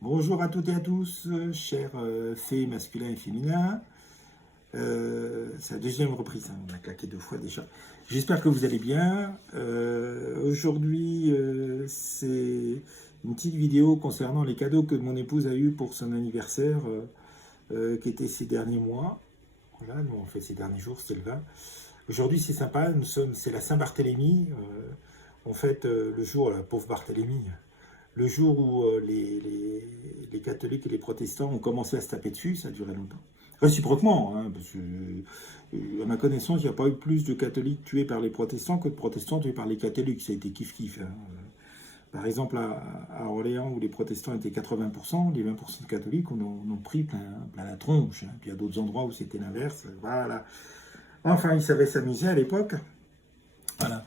Bonjour à toutes et à tous, chers fées masculins et féminins. C'est la deuxième reprise, hein, on a claqué 2 fois déjà. J'espère que vous allez bien. Aujourd'hui, c'est une petite vidéo concernant les cadeaux que mon épouse a eu pour son anniversaire, qui était ces derniers mois. Voilà, nous on fait ces derniers jours, c'était le 20. Aujourd'hui c'est sympa, c'est la Saint-Barthélemy. On fête le jour, la pauvre Barthélemy, le jour où les catholiques et les protestants ont commencé à se taper dessus. Ça a duré longtemps. Réciproquement, hein, parce que, à ma connaissance, il n'y a pas eu plus de catholiques tués par les protestants que de protestants tués par les catholiques. Ça a été kiff-kiff. Hein. Par exemple, à Orléans, où les protestants étaient 80%, les 20% de catholiques en ont pris plein la tronche. Hein. Puis il y a d'autres endroits où c'était l'inverse. Voilà. Enfin, ils savaient s'amuser à l'époque. Voilà.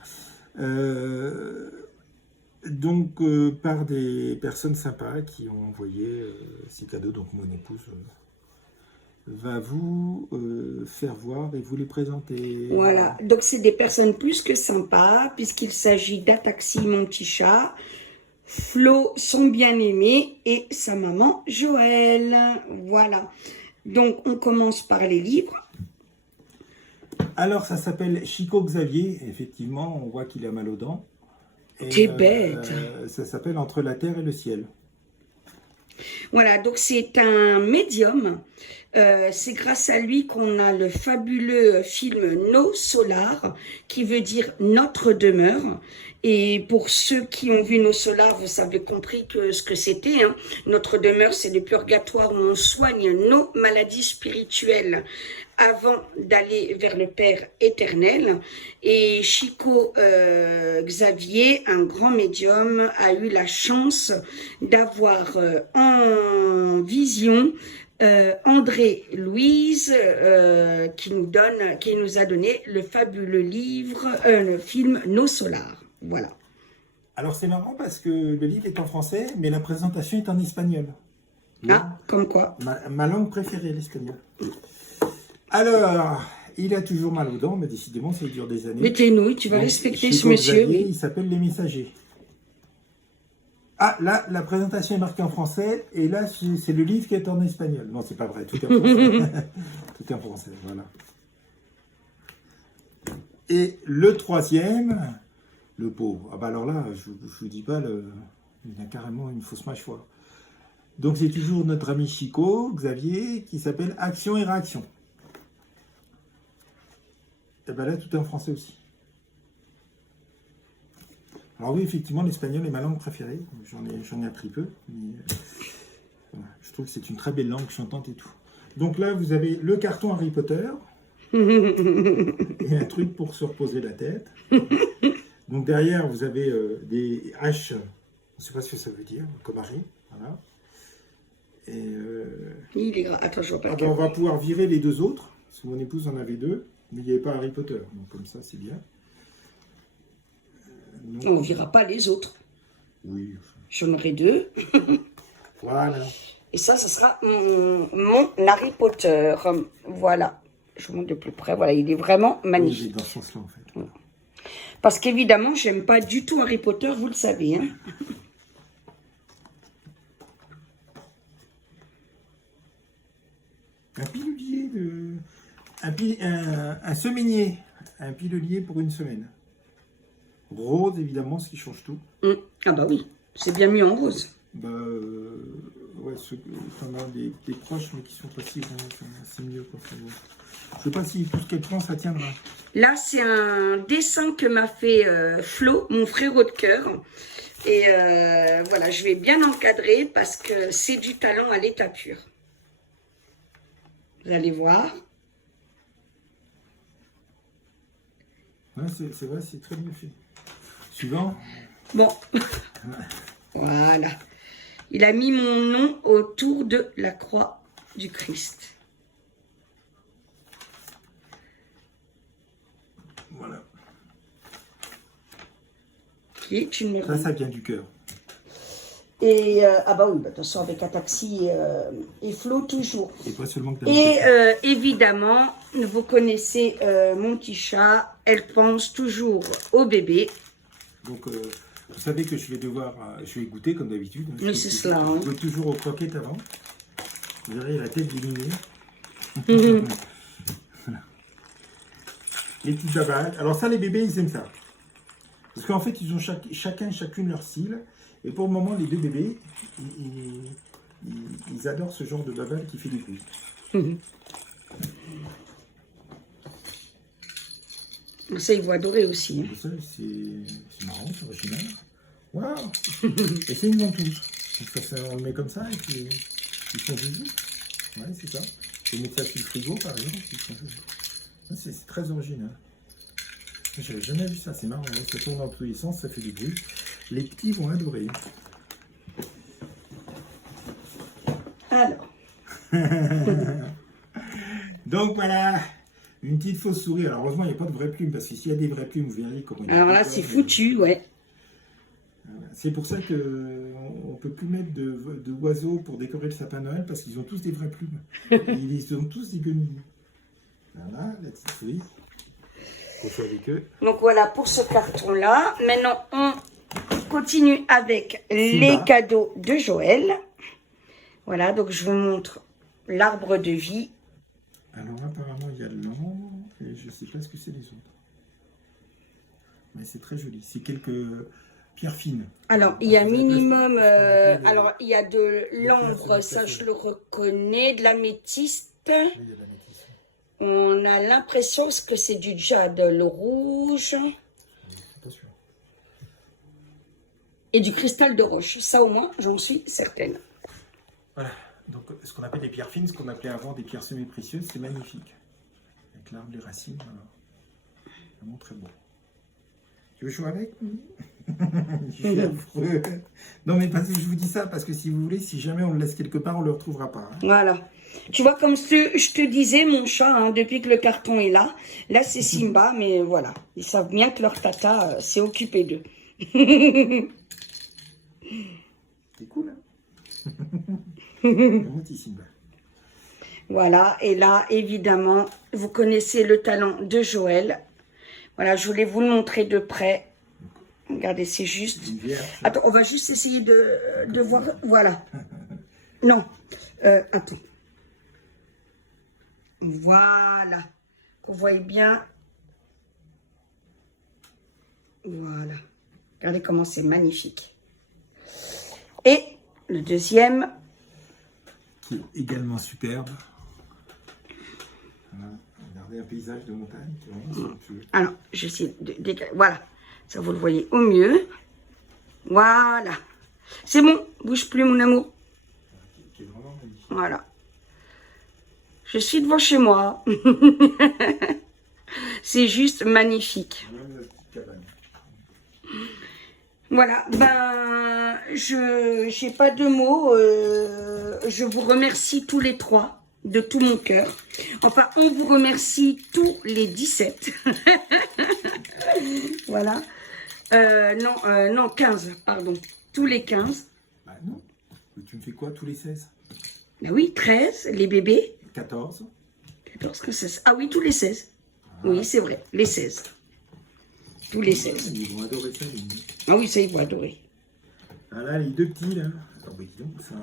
Donc, par des personnes sympas qui ont envoyé ces cadeaux. Donc, mon épouse va vous faire voir et vous les présenter. Voilà, donc c'est des personnes plus que sympas, puisqu'il s'agit d'Ataxi, mon petit chat, Flo, son bien-aimé, et sa maman, Joël. Voilà, donc on commence par les livres. Alors, ça s'appelle Chico Xavier. Effectivement, on voit qu'il a mal aux dents. T'es bête. Ça s'appelle Entre la terre et le ciel. Voilà, donc c'est un médium. C'est grâce à lui qu'on a le fabuleux film Nos Solar, qui veut dire notre demeure. Et pour ceux qui ont vu Nos Solar, vous avez compris ce que c'était. Hein. Notre demeure, c'est le purgatoire où on soigne nos maladies spirituelles avant d'aller vers le Père éternel. Et Chico Xavier, un grand médium, a eu la chance d'avoir en vision André Louise qui nous a donné le fabuleux livre, le film Nos Solar. Voilà. Alors, c'est marrant parce que le livre est en français, mais la présentation est en espagnol. Ah, comme quoi. Ma langue préférée, l'espagnol. Alors, il a toujours mal aux dents, mais décidément, ça dure des années. Mais t'es nouille, tu vas Donc, respecter Chico ce monsieur. Xavier, Oui. il s'appelle Les Messagers. Ah, là, la présentation est marquée en français, et là, c'est le livre qui est en espagnol. Non, c'est pas vrai, tout est en français. Tout est en français, voilà. Et le troisième, le pauvre. Ah bah alors là, je vous dis pas, il a carrément une fausse mâchoire. Donc c'est toujours notre ami Chico, Xavier, qui s'appelle Action et Réaction. Et bien là, tout est en français aussi. Alors oui, effectivement, l'espagnol est ma langue préférée. J'en ai appris peu. Mais, voilà, je trouve que c'est une très belle langue chantante et tout. Donc là, vous avez le carton Harry Potter. Et un truc pour se reposer la tête. Donc derrière, vous avez des haches. Je ne sais pas ce que ça veut dire, comme Harry. Voilà. Et Il est attends, je vois pas. on va pouvoir virer les deux autres. Parce que mon épouse en avait deux, mais il n'y avait pas Harry Potter. Donc comme ça, c'est bien. On ne verra pas les autres. Oui. J'en aurai deux. Voilà. Et ça sera mon Harry Potter. Voilà. Je vous montre de plus près. Voilà, il est vraiment magnifique. Oui, dans ce sens-là, en fait. Parce qu'évidemment, j'aime pas du tout Harry Potter, vous le savez. Hein. Un pilulier un semainier. Un pilulier pour une semaine. Rose, évidemment, ce qui change tout. Ah bah oui, c'est bien mieux en rose. Bah, ouais, on a des proches, mais qui sont pas si grands, c'est mieux. Quoi. Je sais pas si tout ce qu'elle prend, ça tiendra. Là, c'est un dessin que m'a fait Flo, mon frérot de cœur. Et voilà, je vais bien encadrer parce que c'est du talent à l'état pur. Vous allez voir. Ouais, c'est vrai, c'est très bien fait. Suivant. Bon, voilà. Il a mis mon nom autour de la croix du Christ. Voilà. Qui est une merveille. Ça vient du cœur. Et, ah bah oui, bah, de toute façon, avec Ataxi et Flo, toujours. Et pas seulement que Et évidemment, vous connaissez mon petit chat, elle pense toujours au bébé. Donc, Vous savez que je vais devoir, je vais goûter comme d'habitude. Hein, Oui, c'est cela. Hein. Je goûte toujours aux croquettes avant. Vous verrez la tête d'illuminer. Les petites babales. Alors ça, les bébés, ils aiment ça. Parce qu'en fait, ils ont chacune leur style. Et pour le moment, les deux bébés, ils adorent ce genre de babale qui fait du bruit. Ça, ils vont adorer aussi. Hein. C'est marrant, c'est original. Waouh. Et c'est une ventouse. Donc on le met comme ça et puis ils font zizou. Ouais, c'est ça. Je vais mettre ça sur le frigo, par exemple. C'est très original. J'avais jamais vu ça, c'est marrant. Ça tourne dans tous les sens, ça fait du bruit. Les petits vont adorer. Alors. Donc voilà. Une petite fausse souris. Alors heureusement, il n'y a pas de vraies plumes, parce que s'il y a des vraies plumes, vous verriez comment... Alors là, c'est foutu, ouais. C'est pour ça qu'on ne peut plus mettre de oiseaux pour décorer le sapin de Noël, parce qu'ils ont tous des vraies plumes. Ils ont tous des guenilles. Voilà, la petite souris. On fait avec eux. Donc voilà pour ce carton-là. Maintenant, on continue avec les cadeaux de Joël. Voilà, donc je vous montre l'arbre de vie. Alors apparemment il y a l'an et je ne sais pas ce que c'est les autres. Mais c'est très joli. C'est quelques pierres fines. Alors il y a minimum, alors il y a de l'ambre, ça je le reconnais, de l'améthyste. Oui, il y a de l'améthyste. On a l'impression que c'est du jade, le rouge. Pas sûr. Et du cristal de roche. Ça au moins, j'en suis certaine. Voilà. Donc, ce qu'on appelle les pierres fines, ce qu'on appelait avant des pierres semi-précieuses, c'est magnifique. Avec l'arbre, les racines, voilà. Vraiment très beau. Tu veux jouer avec? Je suis affreux. Non, mais parce que je vous dis ça, parce que si vous voulez, si jamais on le laisse quelque part, on ne le retrouvera pas. Hein. Voilà. Tu vois, comme je te disais, mon chat, hein, depuis que le carton est là, c'est Simba, mais voilà. Ils savent bien que leur tata s'est occupée d'eux. C'est cool, hein. Voilà, et là, évidemment, vous connaissez le talent de Joël. Voilà, je voulais vous le montrer de près. Regardez, c'est juste... Attends, on va juste essayer de voir... Voilà. Non, attends. Voilà. Vous voyez bien. Voilà. Regardez comment c'est magnifique. Et le deuxième... qui est également superbe. Voilà. Regardez un paysage de montagne. Alors, j'essaie de décaler. Voilà. Ça, vous le voyez au mieux. Voilà. C'est bon. Bouge plus, mon amour. Qui est vraiment magnifique. Voilà. Je suis devant chez moi. C'est juste magnifique. Même la petite cabane. Voilà, ben, je n'ai pas de mots. Je vous remercie tous les trois, de tout mon cœur. Enfin, on vous remercie tous les 17. Voilà. Non, 15, pardon. Tous les 15. Bah non. Tu me fais quoi tous les 16? Ben oui, 13, les bébés. 14. 14, que 16. Ah oui, tous les 16. Oui, c'est vrai, les 16. Tous les 16. Ils vont adorer ça. Ah oui, ça, ils vont adorer. Ah là, les deux petits, là. Oh, bah, dis donc, ça...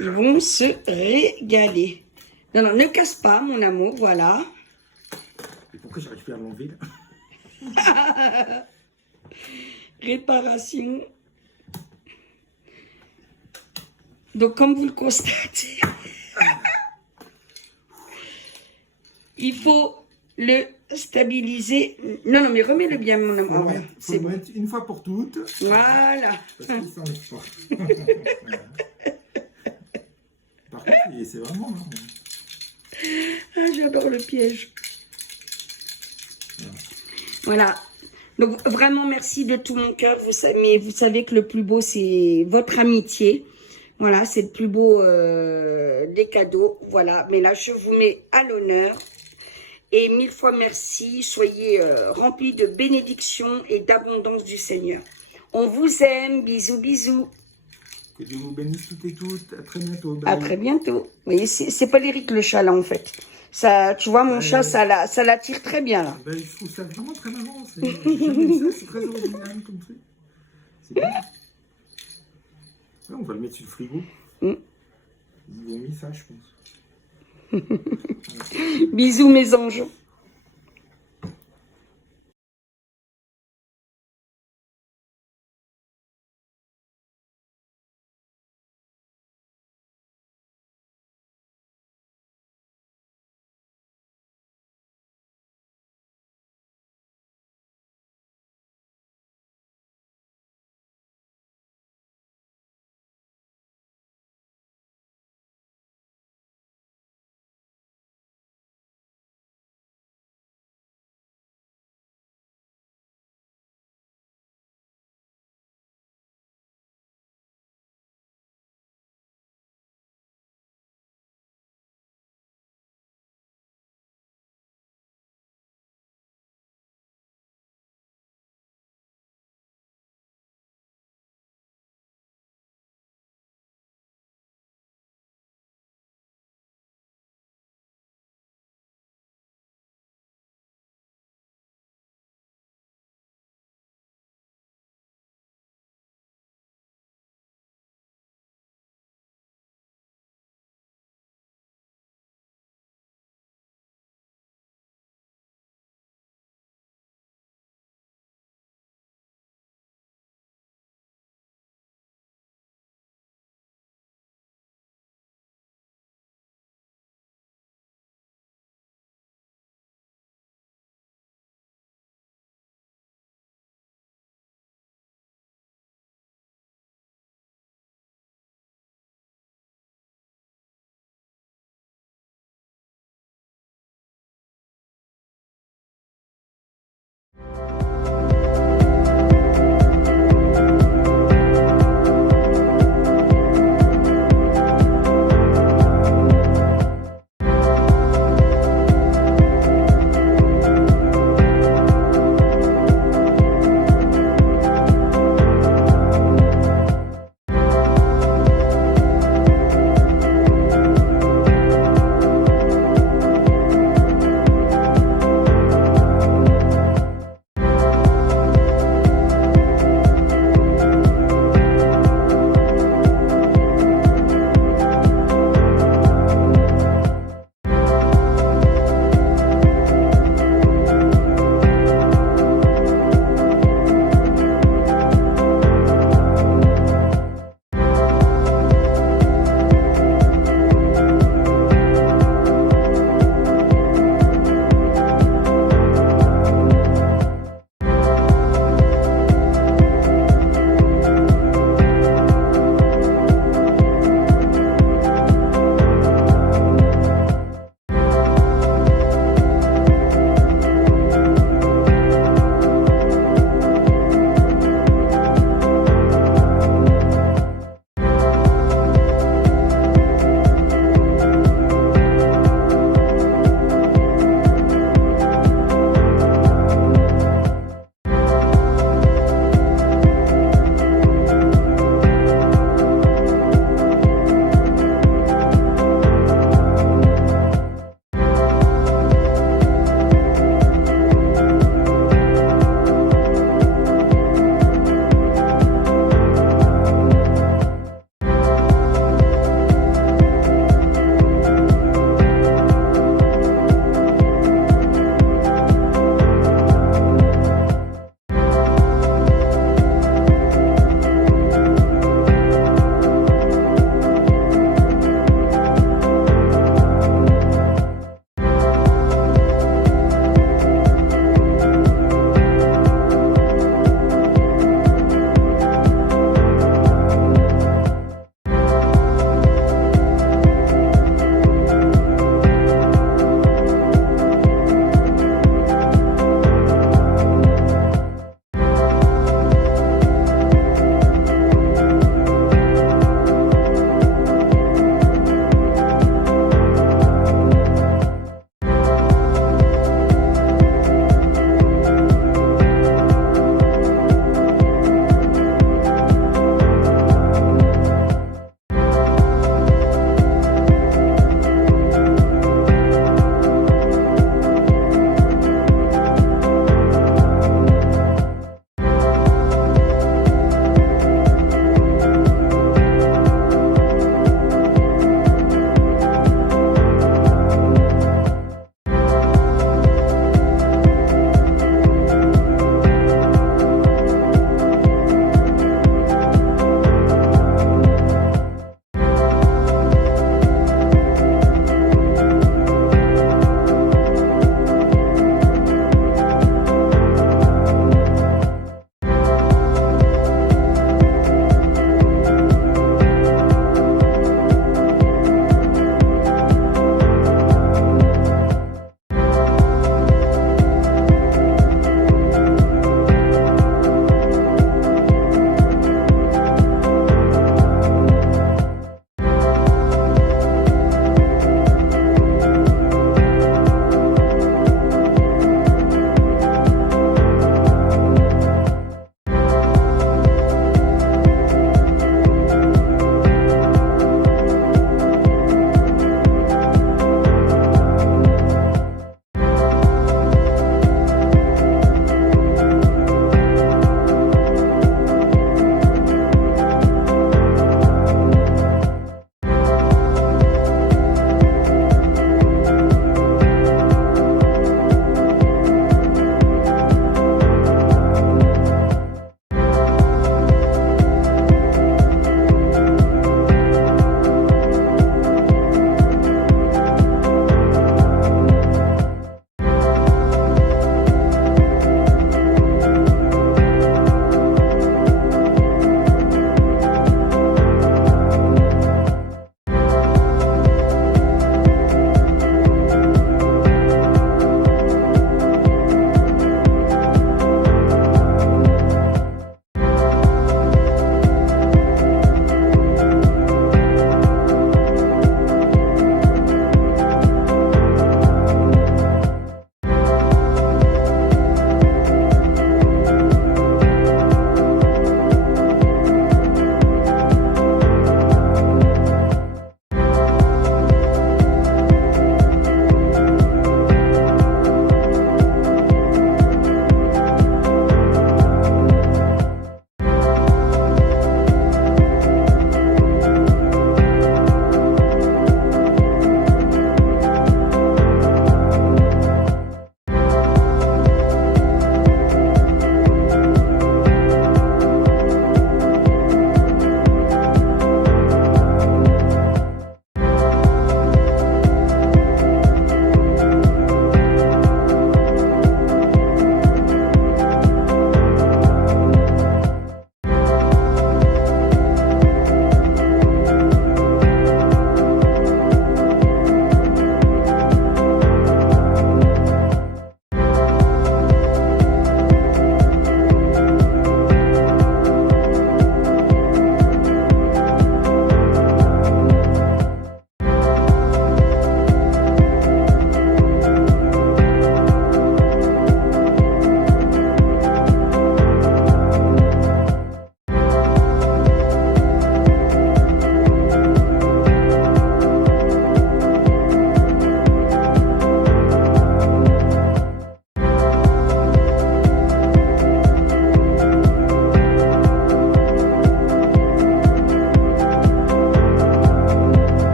Ils vont se régaler. Non, non, ne casse pas, mon amour, voilà. Et pourquoi j'arrive pas à l'enlever, là? Réparation. Donc, comme vous le constatez, il faut le stabiliser. Non, non, mais remets-le bien, mon amour. Faut le mettre une fois pour toutes. Voilà. Parce qu'il s'enlève pas. Voilà. Par contre, c'est vraiment marrant. Ah, j'adore le piège. Voilà. Donc, vraiment, merci de tout mon cœur. Mais vous savez que le plus beau, c'est votre amitié. Voilà, c'est le plus beau des cadeaux. Voilà, mais là, je vous mets à l'honneur. Et 1000 fois merci. Soyez remplis de bénédictions et d'abondance du Seigneur. On vous aime. Bisous, bisous. Que Dieu vous bénisse toutes et toutes. À très bientôt. Bye. À très bientôt. Vous voyez, c'est pas l'Éric le chat, là, en fait. Ça, tu vois, mon chat, ça l'attire très bien, là. Ben, je trouve ça vraiment très marrant. C'est très original comme truc. C'est bien. Ouais, on va le mettre sur le frigo. Ils ont mis ça, je pense. Bisous mes anges.